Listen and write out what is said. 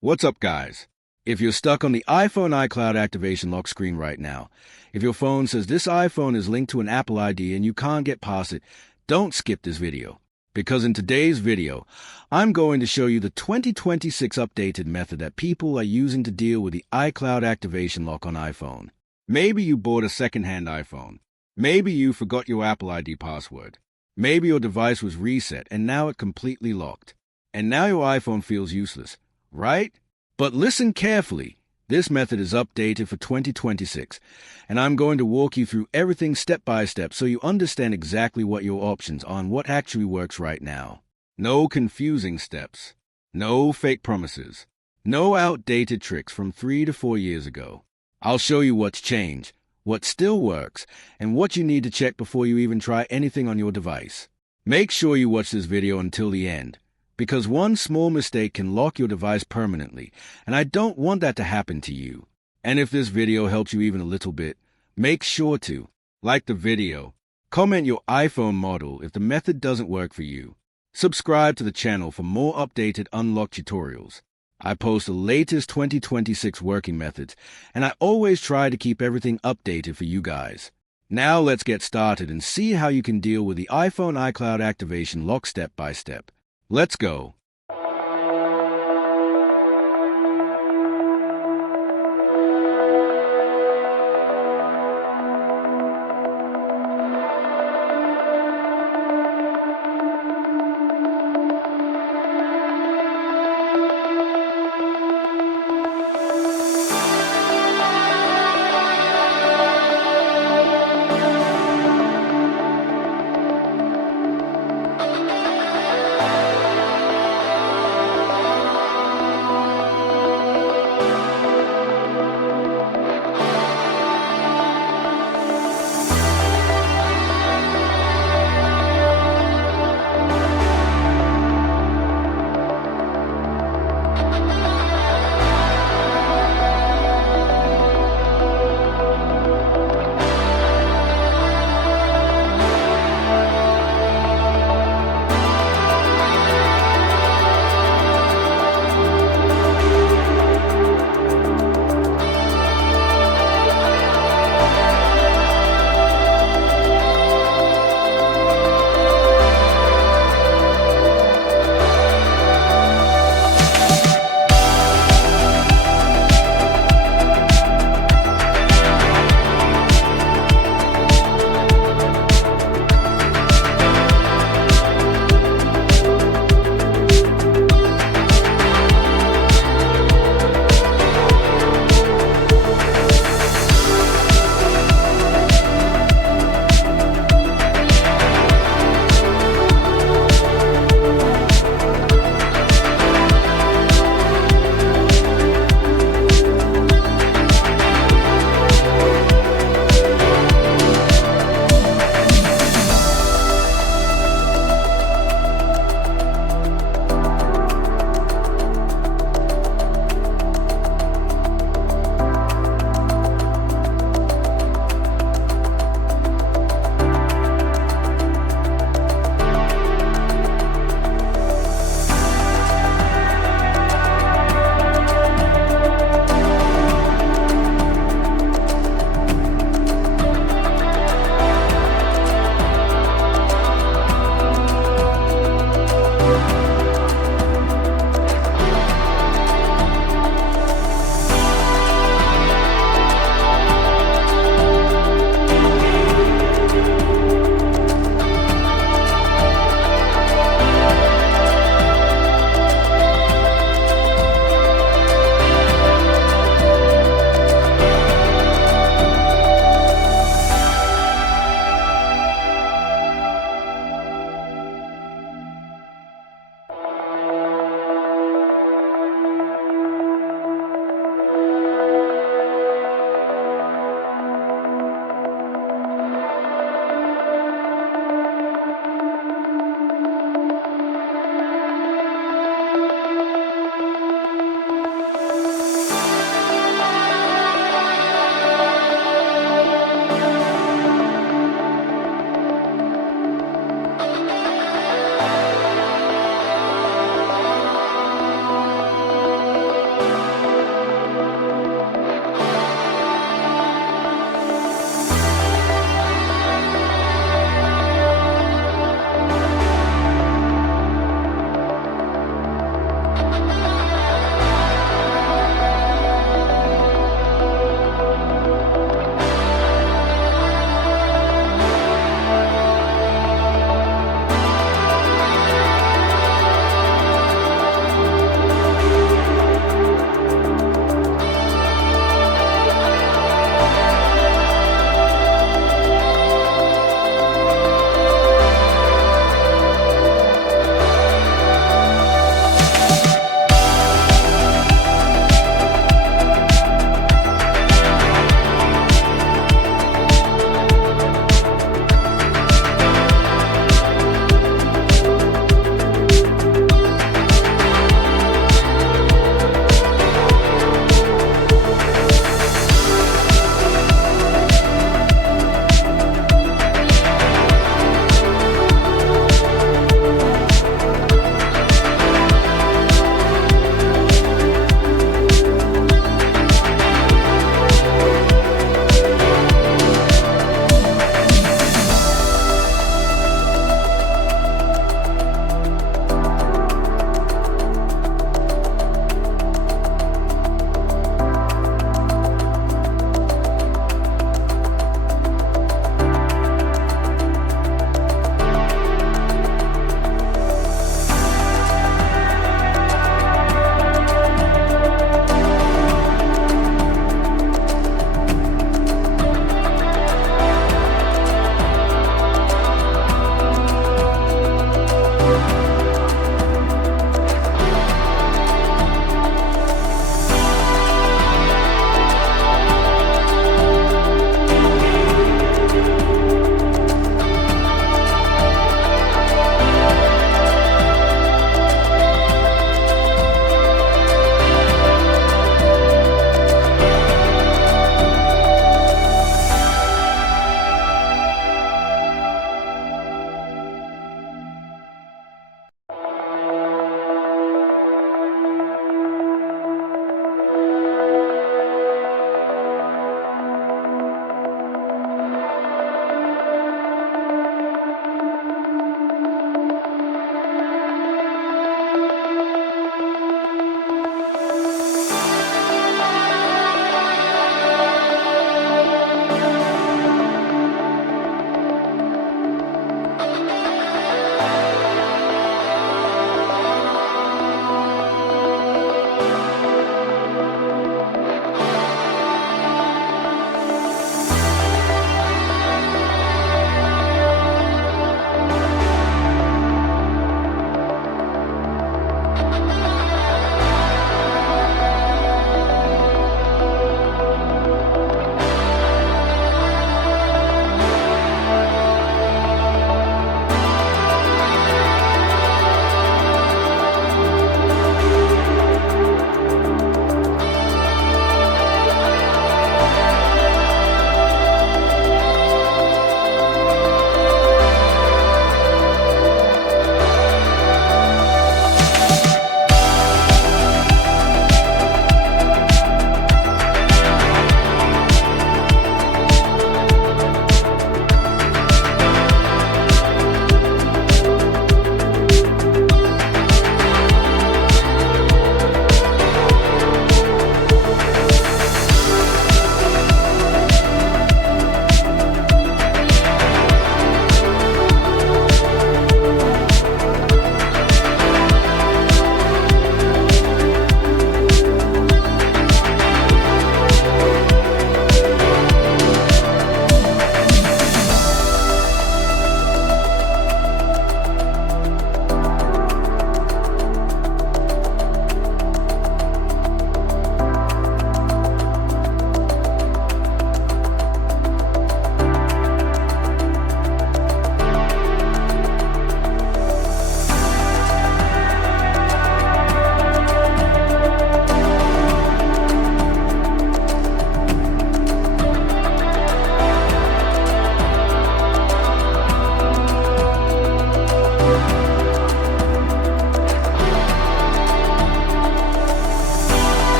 What's up, guys? If you're stuck on the iPhone iCloud activation lock screen right now, if your phone says this iPhone is linked to an Apple ID and you can't get past it, don't skip this video. Because in today's video, I'm going to show you the 2026 updated method that people are using to deal with the iCloud activation lock on iPhone. Maybe you bought a second-hand iPhone. Maybe you forgot your Apple ID password. Maybe your device was reset and now it's completely locked. And now your iPhone feels useless. Right? But listen carefully. This method is updated for 2026, and I'm going to walk you through everything step by step so you understand exactly what your options are and what actually works right now. No confusing steps. No fake promises. No outdated tricks from 3 to 4 years ago. I'll show you what's changed, what still works, and what you need to check before you even try anything on your device. Make sure you watch this video until the end, because one small mistake can lock your device permanently, and I don't want that to happen to you. And if this video helps you even a little bit, make sure to like the video, comment your iPhone model if the method doesn't work for you, subscribe to the channel for more updated unlock tutorials. I post the latest 2026 working methods, and I always try to keep everything updated for you guys. Now let's get started and see how you can deal with the iPhone iCloud activation lock step by step. Let's go.